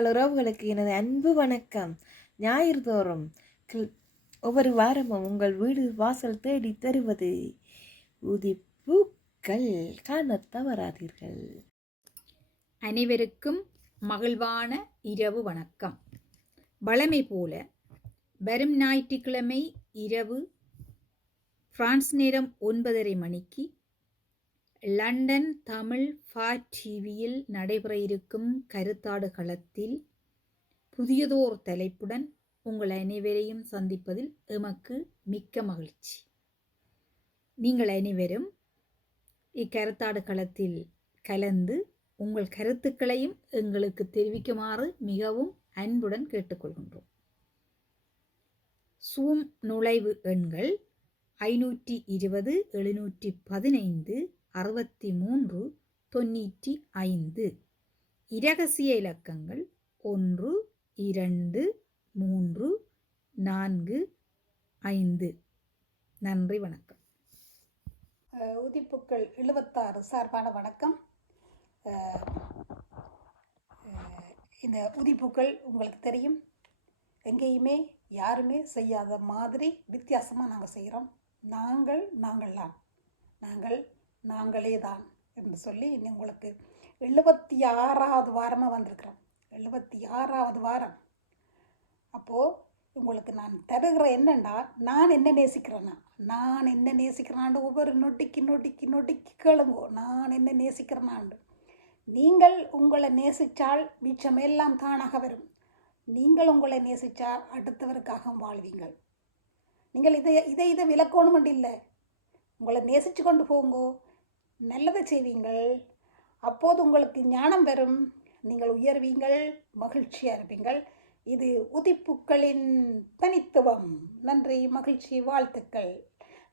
மக்கள் உறவுகளுக்கு எனது அன்பு வணக்கம். ஞாயிறு தோறும் ஒவ்வொரு வாரமும் உங்கள் வீடு வாசல் தேடி தருவது உதிப்பூக்கள். காணத் தவறாதீர்கள். அனைவருக்கும் மகிழ்வான இரவு வணக்கம். வழமை போல வரும் ஞாயிற்றுக்கிழமை இரவு பிரான்ஸ் நேரம் 9:30 மணிக்கு லண்டன் தமிழ் டிவியில் நடைபெற இருக்கும் கருத்தாடு களத்தில் புதியதோர் தலைப்புடன் உங்கள் அனைவரையும் சந்திப்பதில் எமக்கு மிக்க மகிழ்ச்சி. நீங்கள் அனைவரும் இக்கருத்தாடு களத்தில் கலந்து உங்கள் கருத்துக்களையும் எங்களுக்கு தெரிவிக்குமாறு மிகவும் அன்புடன் கேட்டுக்கொள்கின்றோம். சூம் நுழைவு எண்கள் 520 715 63 95. இரகசிய இலக்கங்கள் 1 2 3 4 5. நன்றி, வணக்கம். உதிப்புக்கள் 76 சார்பான வணக்கம். இந்த உதிப்புக்கள் உங்களுக்கு தெரியும், எங்கேயுமே யாருமே செய்யாத மாதிரி வித்தியாசமாக நாங்கள் செய்கிறோம். நாங்களே தான் என்று சொல்லி உங்களுக்கு 76வது வாரமாக வந்திருக்கிறோம். 76வது வாரம். அப்போது உங்களுக்கு நான் தருகிற என்னன்னா, நான் என்ன நேசிக்கிறேனான்னு ஒவ்வொரு நொடிக்கு கேளுங்கோ. நான் என்ன நேசிக்கிறேனாண்டு. நீங்கள் உங்களை நேசித்தால் மிச்சமெல்லாம் தானாக வரும். நீங்கள் உங்களை நேசித்தால் அடுத்தவருக்காக வாழ்வீங்கள். நீங்கள் இதை விளக்கணும் இல்லை, உங்களை நேசித்து கொண்டு போங்கோ, நல்லதை செய்வீங்கள். அப்போது உங்களுக்கு ஞானம் வரும், நீங்கள் உயர்வீங்கள், மகிழ்ச்சியாக இருப்பீங்கள். இது உதிப்புக்களின் தனித்துவம். நன்றி, மகிழ்ச்சி, வாழ்த்துக்கள்.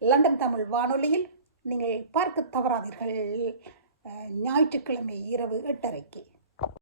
லண்டன் தமிழ் வானொலியில் நீங்கள் பார்க்க தவறாதீர்கள். ஞாயிற்றுக்கிழமை இரவு 8:30.